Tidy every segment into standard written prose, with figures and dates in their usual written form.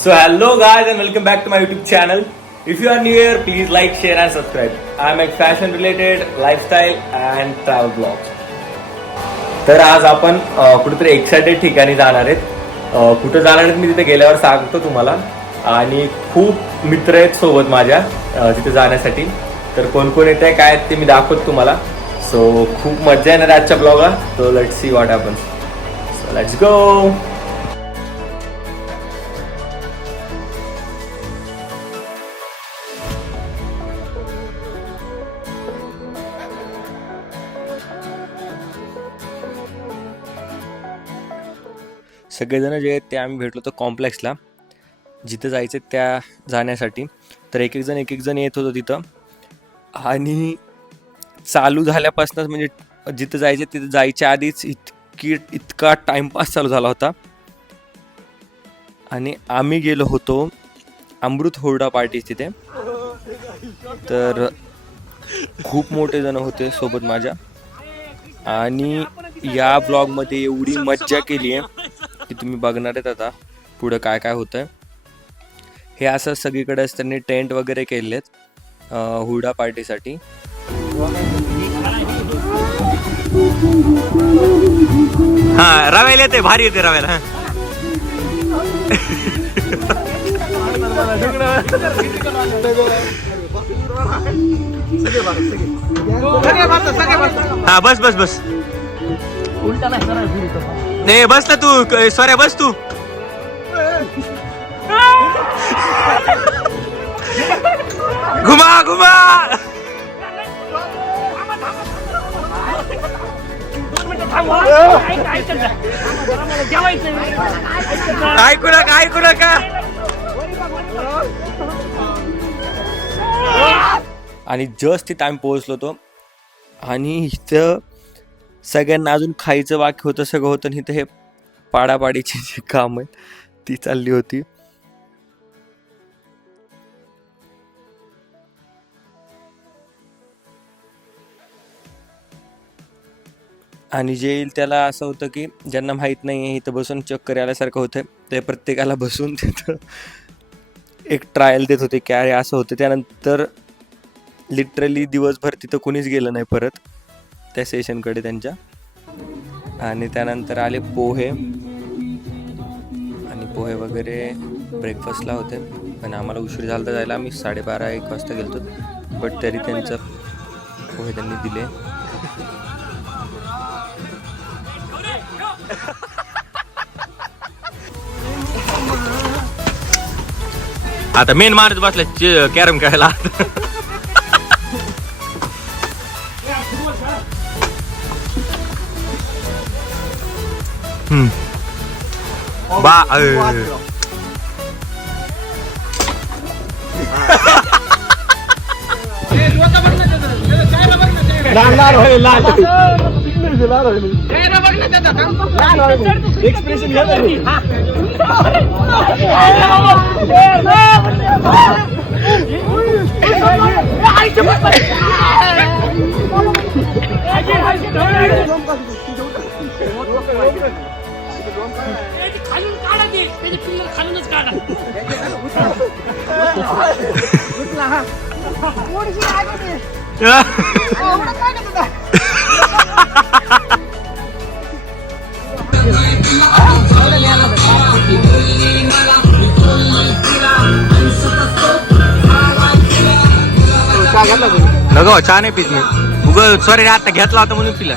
So hello guys and welcome back to my YouTube channel. If you are new here, please like, share and subscribe. I make fashion related, lifestyle and travel vlogs. तर आज आपण कुठेतरी excited ठिकाणी जाणार आहेत. कुठं जाणार आहेत मी तिथे गेल्यावर सांगतो तुम्हाला. आणि खूप मित्र आहेत सोबत माझ्या तिथे जाण्यासाठी. तर कोण कोण येत आहे काय ते मी दाखवतो तुम्हाला. सो खूप मजा येणार आजच्या ब्लॉगला. So let's see what happens. So let's go. सगळेजण जे आहेत ते आम्ही भेटलो होतो कॉम्प्लेक्सला, जिथं जायचं त्या जाण्यासाठी. तर एक एक जण येत होतं तिथं. आणि चालू झाल्यापासूनच म्हणजे जिथं जायचं तिथं जायच्या आधीच इतका टाईमपास चालू झाला होता. आणि आम्ही गेलो होतो अमृत हुरडा पार्टी तिथे. तर खूप मोठे जण होते सोबत माझ्या. आणि या ब्लॉगमध्ये एवढी मज्जा केली आहे की तुम्ही बघणार आहेत आता पुढं काय काय होतंय. हे असं सगळीकडेच त्यांनी टेंट वगैरे केलेत हुरडा पार्टीसाठी. हा रवायला येते, भारी येते रवायला. हा बस बस बस. नाही बस ना तू, सॉरी बस तू. घुमा घुमा. ऐकू नका ऐकू नका. आणि जस्ट तिथं आम्ही पोहोचलो होतो. आणि इथं सगळ्यांना अजून खायचं बाकी होतं, सगळं होतं. आणि इथं हे पाडापाडीची जी काम आहेत ती चालली होती. आणि जे येईल त्याला असं होतं की ज्यांना माहीत नाही आहे इथं बसून चक्कर आल्यासारखं होतं, ते प्रत्येकाला बसून तिथं एक ट्रायल देत होते की अरे असं होतं. त्यानंतर लिटरली दिवसभर तिथं कोणीच गेलं नाही परत त्या सेशनकडे त्यांच्या. आणि त्यानंतर आले पोहे. आणि पोहे वगैरे ब्रेकफास्टला होते. पण आम्हाला उशीर झाला तर जायला. आम्ही 12:30-1 वाजता गेलो होतो. बट तरी त्यांचं पोहे त्यांनी दिले. आता मेन माणूस बसला कॅरम खेळायला. बा एक्सप्रेशन खालून काढा ते, त्याचे फिंगर खालूनच काढा. नको चहा नाही पित मी. उगं सॉरी आता घेतला होता म्हणून पिला.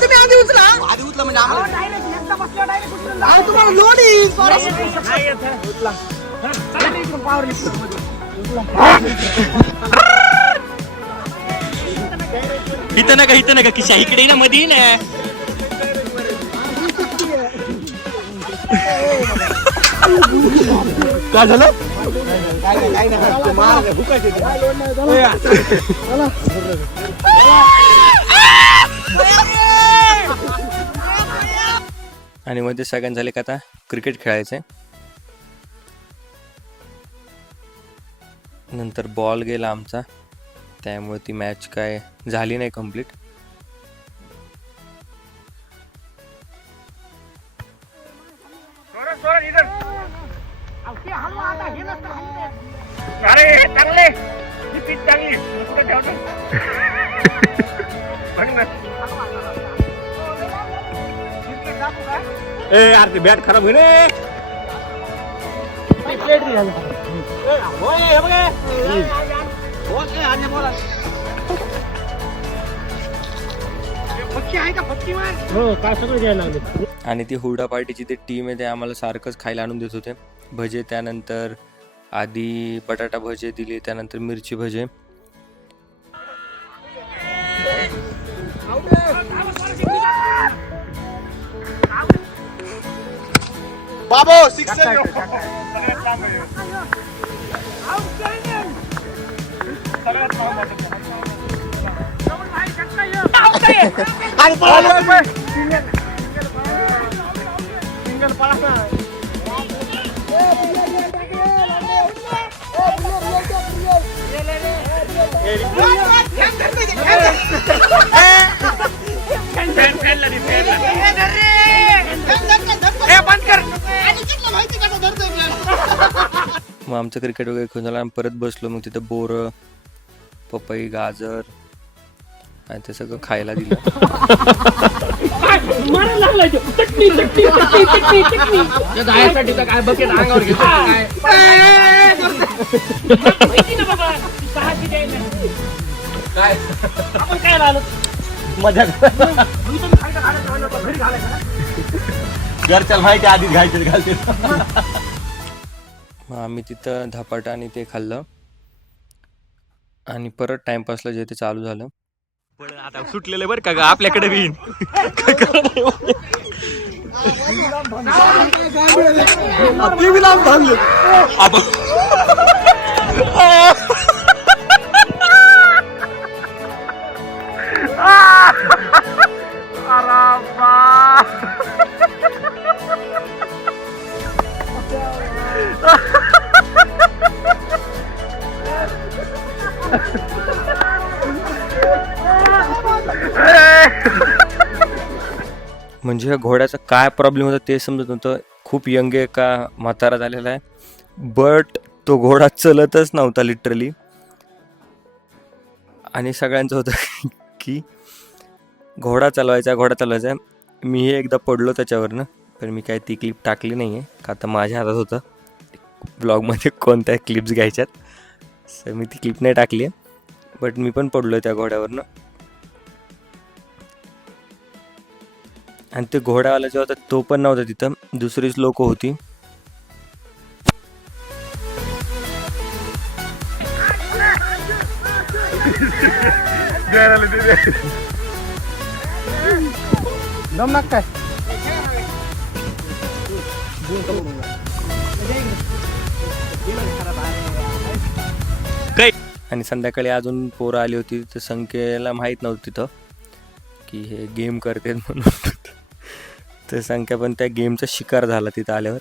तुम्ही आधी उचला. आधी उचला म्हणजे तुम्हाला लोड येईल. इथं नका किशा इकडे ना मध्ये ना. काय झालं. आणि मध्ये सगळ्यांना झाले का आता क्रिकेट खेळायचंय. नंतर बॉल गेला आमचा, त्यामुळे ती मॅच काय झाली नाही कंप्लीट. अरे चांगले ही पीठ चांगली कुठं ठेवतो बघ ना ए यार ते बॅट खराब होईल आणि ती हुरडा पार्टीची ती टीम आहे ते आम्हाला सारखंच खायला आणून देत होते. भजे, त्यानंतर आधी बटाटा भजे दिले, त्यानंतर मिरची भजे. बाबो सिक्स मग आमचं क्रिकेट वगैरे खेळून झालं, आम्ही परत बसलो. मग तिथं बोरं, पपई, गाजर आणि ते सगळं खायला दिलं. घरच्या माहिती आधीच घालते. मग आम्ही तिथं धपाटा आणि ते खाल्लं आणि परत टाइमपासला जे ते चालू झालं. आता सुटलेलं बरं का आपल्याकडे बी म्हणजे ह्या घोड्याचा काय प्रॉब्लेम होता ते समजत नव्हतं. खूप यंग आहे का म्हातारा झालेला आहे, बट तो घोडा चलतच नव्हता लिटरली. आणि सगळ्यांचं होतं की घोडा चालवायचा. मी एकदा पडलो त्याच्यावरनं, पण मी काय ती क्लिप टाकली नाही आहे का आता माझ्या हातात होतं ब्लॉगमध्ये कोणत्या क्लिप्स घ्यायच्यात. सर मी ती क्लिप नाही टाकली आहे, बट मी पण पडलो त्या घोड्यावरनं. आणि ते घोड्यावाला जो होता तो पण नव्हता तिथं, दुसरीच लोक होती. आणि संध्याकाळी अजून पोरं आली होती, तर संख्येला माहीत नव्हतं तिथं की हे गेम करतात म्हणून. तर संख्या पण त्या गेमचा शिकार झाला तिथं आल्यावर.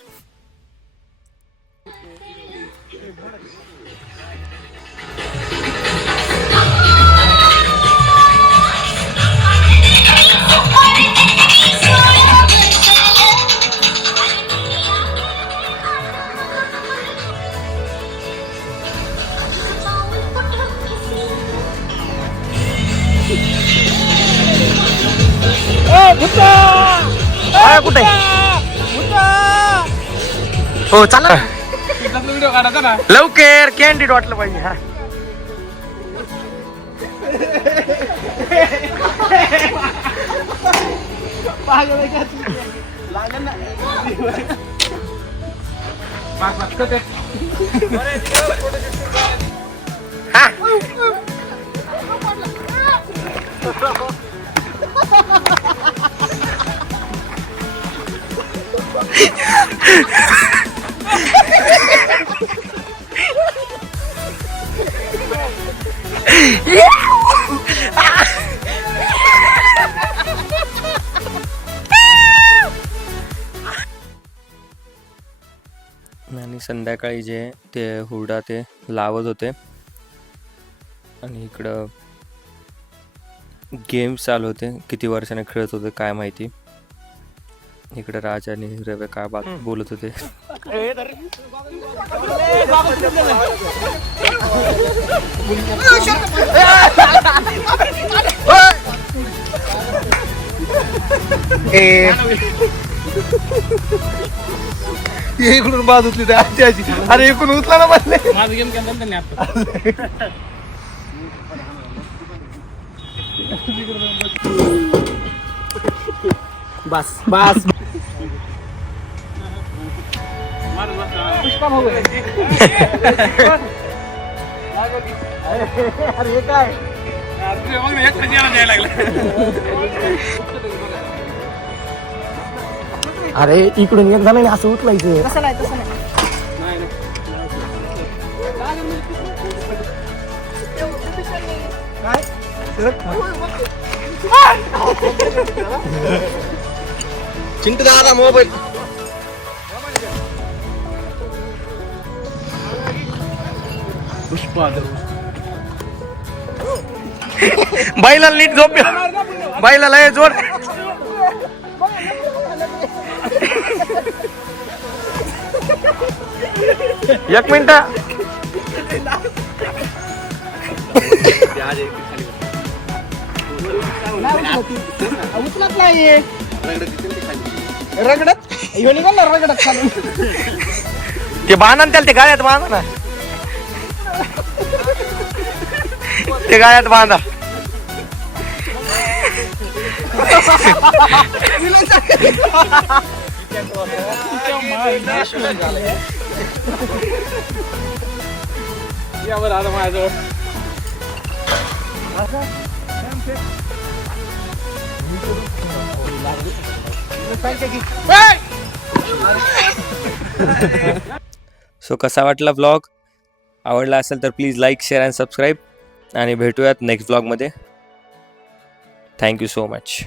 कुठे हो चला व्हिडिओ काढायचा ना लवकर. कॅन्डिड वाटलं पाहिजे. हा आणि संध्याकाळी जे ते हुरडा ते लावत होते आणि इकडं गेम्स चालू होते. किती वर्षाने खेळत होते काय माहिती. इकडे राज आणि रवे काय बात बोलत होते. इकडून बाज उचली त्या आजी. अरे इकडून उचला ना म्हणले. माझा गेम केला त्यांनी आता. बस बस पुष्पा भाऊ आहे. अरे हे काय मग एक खजिना द्यायला लागला. अरे इकडून एक जणांनी असं उचलायचं. तसं नाही तसं नाही. चिंटू दादा मोबाईल. पुष्पा बैला नीट झोप. बैला लय जोर. एक मिनिट. उचलत नाही रगडत ह्यो निघाला रगडत खालून. ते बांधा ना त्याला. ते गाळ्यात बांधा ना. ते गाळ्यात बांधा. यावर आलं माझ्याजवळ. सो कसा वाटला व्लॉग? आवडला असेल तर please like share and subscribe आणि भेटूयात नेक्स्ट व्लॉगमध्ये. Thank you so much.